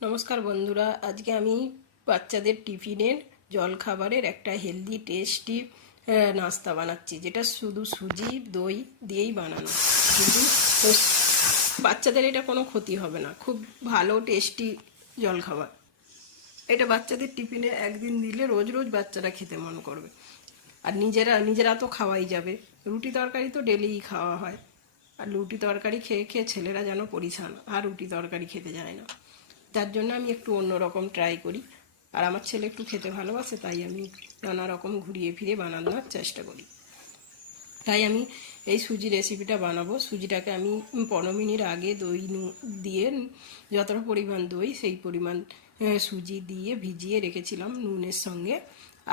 নমস্কার বন্ধুরা, আজকে আমি বাচ্চাদের টিফিনের জলখাবারের একটা হেলদি টেস্টি নাস্তা বানাচ্ছি, যেটা শুধু সুজি দই দিয়েই বানানো। কিন্তু বাচ্চাদের এটা কোনো ক্ষতি হবে না, খুব ভালো টেস্টি জলখাবার। এটা বাচ্চাদের টিফিনে একদিন দিলে রোজ রোজ বাচ্চারা খেতে মন করবে। আর নিজেরা তো খাওয়াই যাবে। রুটি তরকারি তো ডেলিই খাওয়া হয়, আর রুটি তরকারি খেয়ে খেয়ে ছেলেরা যেন পরিছান, আর রুটি তরকারি খেতে যায় না। তার জন্য আমি একটু অন্যরকম ট্রাই করি। আর আমার ছেলে একটু খেতে ভালোবাসে, তাই আমি নানা রকম ঘুরিয়ে ফিরে বানানোর চেষ্টা করি। তাই আমি এই সুজি রেসিপিটা বানাবো। সুজিটাকে আমি 15 মিনিট আগে দই দিয়ে, যতটা পরিমাণ দই সেই পরিমাণ সুজি দিয়ে ভিজিয়ে রেখেছিলাম নুনের সঙ্গে।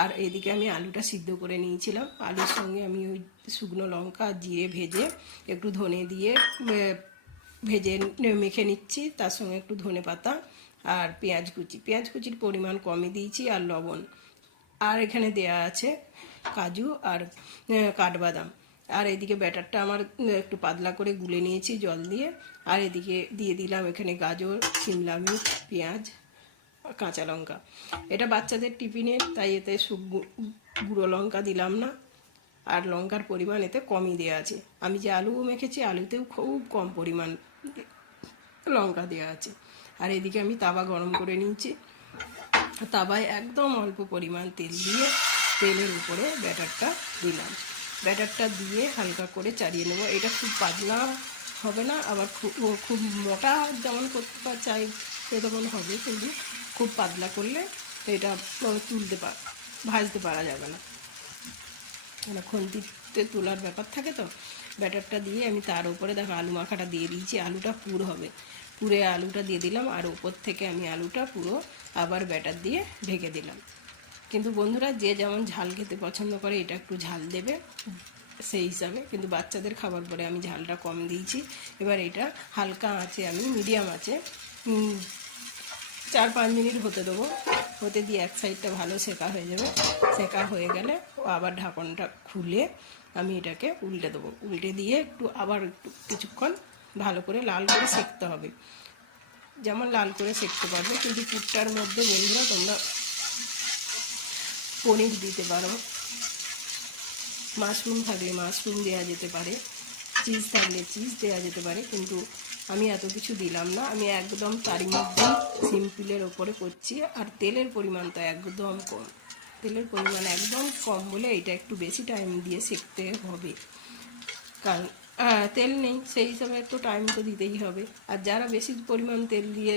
আর এদিকে আমি আলুটা সিদ্ধ করে নিয়েছিলাম। আলুর সঙ্গে আমি ওই শুকনো লঙ্কা জিরে ভেজে একটু ধনে দিয়ে ভেজে মেখে নিচ্ছি। তার সঙ্গে একটু ধনে পাতা আর পেঁয়াজ কুচির পরিমাণ কমই দিয়েছি, আর লবণ। আর এখানে দেয়া আছে কাজু আর কাঠবাদাম। আর এদিকে ব্যাটারটা আমার একটু পাতলা করে গুলে নিয়েছি জল দিয়ে। আর এদিকে দিয়ে দিলাম এখানে গাজর, শিমলা মির্চ, পেঁয়াজ, কাঁচা লঙ্কা। এটা বাচ্চাদের টিফিনের, তাই এতে গুঁড়ো লঙ্কা দিলাম না, আর লঙ্কার পরিমাণ এতে কমই দেওয়া আছে। আমি যে আলু মেখেছি, আলুতেও খুব কম পরিমাণ লঙ্কা দেওয়া আছে। আর এদিকে আমি তাওয়া গরম করে নিয়েছি। তাওয়ায় একদম অল্প পরিমাণ তেল দিয়ে তেলের উপরে ব্যাটারটা দিলাম। ব্যাটারটা দিয়ে হালকা করে চাড়িয়ে নেব। এটা খুব পাতলা হবে না, আবার খুব মোটা যেমন করতে চাই তেমন হবে, কিন্তু খুব পাতলা করলে এটা ভাজতে পারা যাবে না, মানে খুন্তিতে তোলার ব্যাপার থাকে। তো ব্যাটারটা দিয়ে আমি তার উপরে দেখো আলু মাখাটা দিয়ে দিয়েছি। আলুটা পুর হবে, পুরে আলুটা দিয়ে দিলাম, আর উপর থেকে আমি আলুটা পুরো আবার ব্যাটার দিয়ে ঢেকে দিলাম। কিন্তু বন্ধুরা, যে যেমন ঝাল খেতে পছন্দ করে এটা একটু ঝাল দেবে সেই হিসাবে, কিন্তু বাচ্চাদের খাবার পরে আমি ঝালটা কম দিয়েছি। এবার এটা হালকা আঁচে, আমি মিডিয়াম আঁচে 4-5 মিনিট হতে দেবো। হতে দিয়ে এক সাইডটা ভালো সেকা হয়ে যাবে। সেকা হয়ে গেলে আবার ঢাকনটা খুলে আমি এটাকে উল্টে দেবো। উল্টে দিয়ে আবার একটু কিছুক্ষণ ভালো করে লাল করে সেঁকতে হবে, যেমন লাল করে সেঁকতে পারবে। কিন্তু পুরটার মধ্যে বন্ধুরা তোমরা পনির দিতে পারো, মাশরুম থাকলে মাশরুম দেওয়া যেতে পারে, চিজ থাকলে চিজ দেওয়া যেতে পারে। কিন্তু আমি এত কিছু দিলাম না, আমি একদম তারই মধ্যে সিম্পলের ওপরে করছি। আর তেলের পরিমাণটা একদম কম, তেলের পরিমাণ একদম কম বলে এটা একটু বেশি টাইম দিয়ে সেঁকতে হবে। কারণ তেল নেই, সেই হিসাবে একটু টাইম তো দিতেই হবে। আর যারা বেশি পরিমাণ তেল দিয়ে